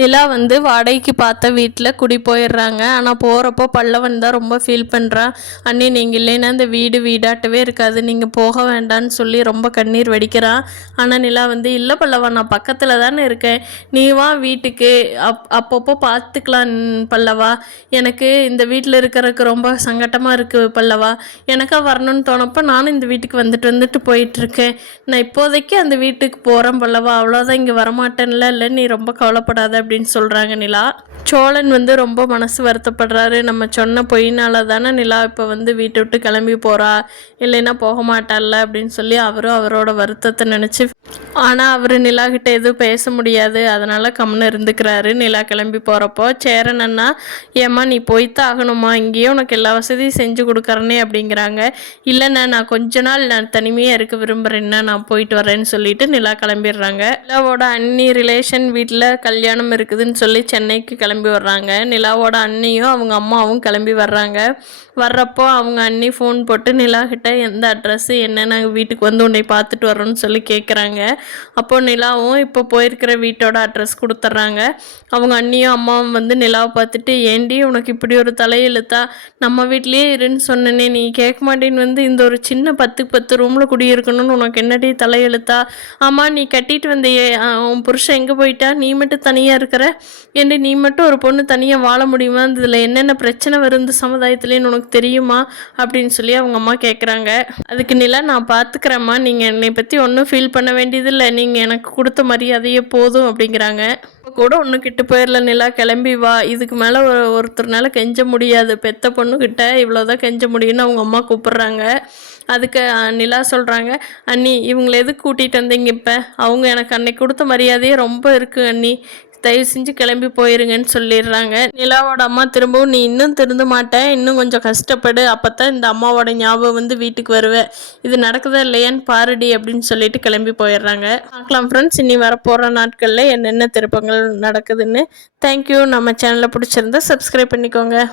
நிலா வந்து வாடகைக்கு பார்த்த வீட்டில் குடி போயிடுறாங்க. ஆனால் போகிறப்போ பல்லவன் தான் ரொம்ப ஃபீல் பண்ணுறான். அண்ணி நீங்கள் இல்லைன்னா இந்த வீடு வீடாட்டவே இருக்காது, நீங்கள் போக வேண்டான்னு சொல்லி ரொம்ப கண்ணீர் வடிக்கிறான். ஆனால் நிலா வந்து இல்லை பல்லவா, நான் பக்கத்தில் தானே இருக்கேன், நீ வா வீட்டுக்கு, அப்பப்போ பார்த்துக்கலாம் பல்லவா, எனக்கு இந்த வீட்டில் இருக்கிறதுக்கு ரொம்ப சங்கட்டமாக இருக்குது பல்லவா, எனக்கா வரணும்னு தோணப்போ நானும் இந்த வீட்டுக்கு வந்துட்டு போயிட்டுருக்கேன், நான் இப்போதைக்கு அந்த வீட்டுக்கு போகிறேன் பல்லவா, அவ்வளோதான், இங்கே வரமாட்டேன்ல, இல்லை நீ ரொம்ப கவலைப்படாத அப்படின்னு சொல்கிறாங்க நிலா. சோழன் வந்து ரொம்ப மனசு வருத்தப்படுறாரு. நம்ம சொன்ன பொய்னால தானே நிலா இப்போ வந்து வீட்டை விட்டு கிளம்பி போகிறா, இல்லைன்னா போக மாட்டாள்ல அப்படின்னு சொல்லி அவரும் அவரோட வருத்தத்தை நினச்சி, ஆனால் அவர் நிலா கிட்ட எதுவும் பேச முடியாது, அதனால் கம்முன்னு இருந்துக்கிறாரு. நிலா கிளம்பி போகிறப்போ சேரன் அண்ணா, ஏம்மா நீ போய்த்தான் ஆகணுமா, இங்கேயே உனக்கு எல்லா வசதியும் செஞ்சு கொடுக்குறனே அப்படிங்கிறாங்க. இல்லைண்ணா நான் கொஞ்ச நாள் நான் தனிமையாக இருக்க விரும்புகிறேன்னா நான் போயிட்டு வரேன்னு சொல்லிட்டு நிலா கிளம்பிடுறாங்க. நிலாவோட அண்ணி ரிலேஷன் வீட்டில் கல்யாணம் இருக்குதுன்னு சொல்லி சென்னைக்கு கிளம்பி வர்றாங்க. நிலாவோட அண்ணியும் அவங்க அம்மாவும் கிளம்பி வர்றாங்க. வர்றப்போ அவங்க அண்ணி ஃபோன் போட்டு நிலா கிட்ட எந்த அட்ரஸ்ஸு என்ன, நாங்கள் வீட்டுக்கு வந்து உன்னை பார்த்துட்டு வரோன்னு சொல்லி கேட்குறாங்க. அப்போது நிலாவும் இப்போ போயிருக்கிற வீட்டோட அட்ரஸ் கொடுத்துட்றாங்க. அவங்க அண்ணியும் அம்மாவும் வந்து நிலாவை பார்த்துட்டு, ஏண்டி உனக்கு இப்படி ஒரு தலையெழுத்தா, நம்ம வீட்லேயே இருன்னு சொன்னனே நீ கேட்க மாட்டேன்னு வந்து இந்த ஒரு சின்ன 10 ரூமில் குடியிருக்கணும்னு உனக்கு என்னடி தலையெழுத்தா, ஆமாம் நீ கட்டிட்டு வந்தையே உன் புருஷன் எங்கே போயிட்டா, நீ மட்டும் தனியாக இருக்கிற, ஏண்டி நீ மட்டும் ஒரு பொண்ணு தனியாக வாழ முடியுமா, இதில் என்னென்ன பிரச்சனை வருது சமுதாயத்துலேன்னு உனக்கு தெரியுமா அப்படின்னு சொல்லி அவங்க அம்மா கேட்குறாங்க. அதுக்கு நிலா, நான் பார்த்துக்கிறேம்மா, நீங்கள் என்னை பற்றி ஒன்றும் ஃபீல் பண்ண வேண்டியதில்லை, நீங்கள் எனக்கு கொடுத்த மரியாதையே போதும் அப்படிங்கிறாங்க. இப்போ கூட ஒன்று கிட்ட போயிடல நிலா, கிளம்பி வா, இதுக்கு மேலே ஒருத்தர்னால கெஞ்ச முடியாது, பெத்த பொண்ணுக்கிட்ட இவ்வளோதான் கெஞ்ச முடியும்னு அவங்க அம்மா கூப்பிட்றாங்க. அதுக்கு நிலா சொல்கிறாங்க, அண்ணி இவங்களை எதுக்கு கூட்டிகிட்டு வந்தீங்க, இப்போ அவங்க எனக்கு அன்னைக்கு கொடுத்த மரியாதையே ரொம்ப இருக்குது அண்ணி, தயவு செஞ்சு கிளம்பி போயிருங்கன்னு சொல்லிடுறாங்க. நிலாவோட அம்மா திரும்பவும், நீ இன்னும் திருந்த மாட்டேன், இன்னும் கொஞ்சம் கஷ்டப்படு, அப்போ தான் இந்த அம்மாவோட ஞாபகம் வந்து வீட்டுக்கு வருவேன், இது நடக்குதா இல்லையான்னு பாருடி அப்படின்னு சொல்லிட்டு கிளம்பி போயிடுறாங்க. பார்க்கலாம் ஃப்ரெண்ட்ஸ், இனி வரப்போகிற நாட்களில் என்னென்ன திருப்பங்கள் நடக்குதுன்னு. தேங்க்யூ. நம்ம சேனலை பிடிச்சிருந்தா சப்ஸ்கிரைப் பண்ணிக்கோங்க.